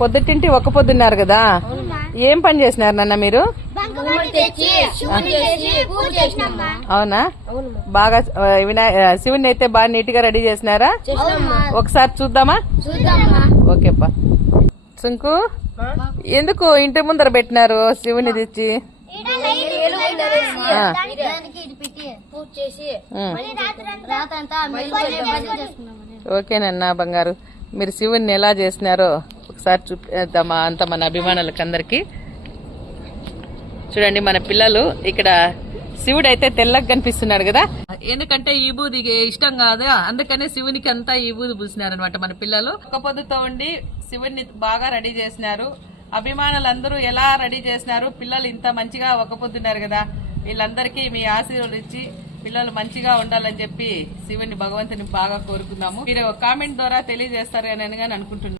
పొద్దుటింటి ఒక్క పొద్దున్నారు కదా, ఏం పని చేసినారు నాన్న మీరు? అవునా? బాగా శివుని అయితే బాగా నీట్ గా రెడీ చేసినారా? ఒకసారి చూద్దామా? ఓకేపా. సుంకు, ఎందుకు ఇంటి ముందర పెట్టినారు శివుని తెచ్చి? ఓకేనన్నా బంగారు, మీరు శివుని ఎలా చేసినారో ఒకసారి చూపిద్దామా అంత మన అభిమానులకి అందరికి. చూడండి మన పిల్లలు ఇక్కడ శివుడు అయితే తెల్లగా కనిపిస్తున్నాడు కదా, ఎందుకంటే ఈ బూది ఇష్టం కాదు, అందుకనే శివునికి అంతా ఈ బూది పూసినారు అనమాట మన పిల్లలు. ఒక పొద్దుతో ఉండి శివుని బాగా రెడీ చేసినారు. అభిమానులందరూ ఎలా రెడీ చేసినారు, పిల్లలు ఇంత మంచిగా ఒక పొద్దున్నారు కదా, వీళ్ళందరికీ మీ ఆశీర్వాదాలు ఇచ్చి పిల్లలు మంచిగా ఉండాలని చెప్పి శివుని భగవంతుని బాగా కోరుకున్నాము. మీరు కామెంట్ ద్వారా తెలియజేస్తారు అని అనుకుంటున్నాను.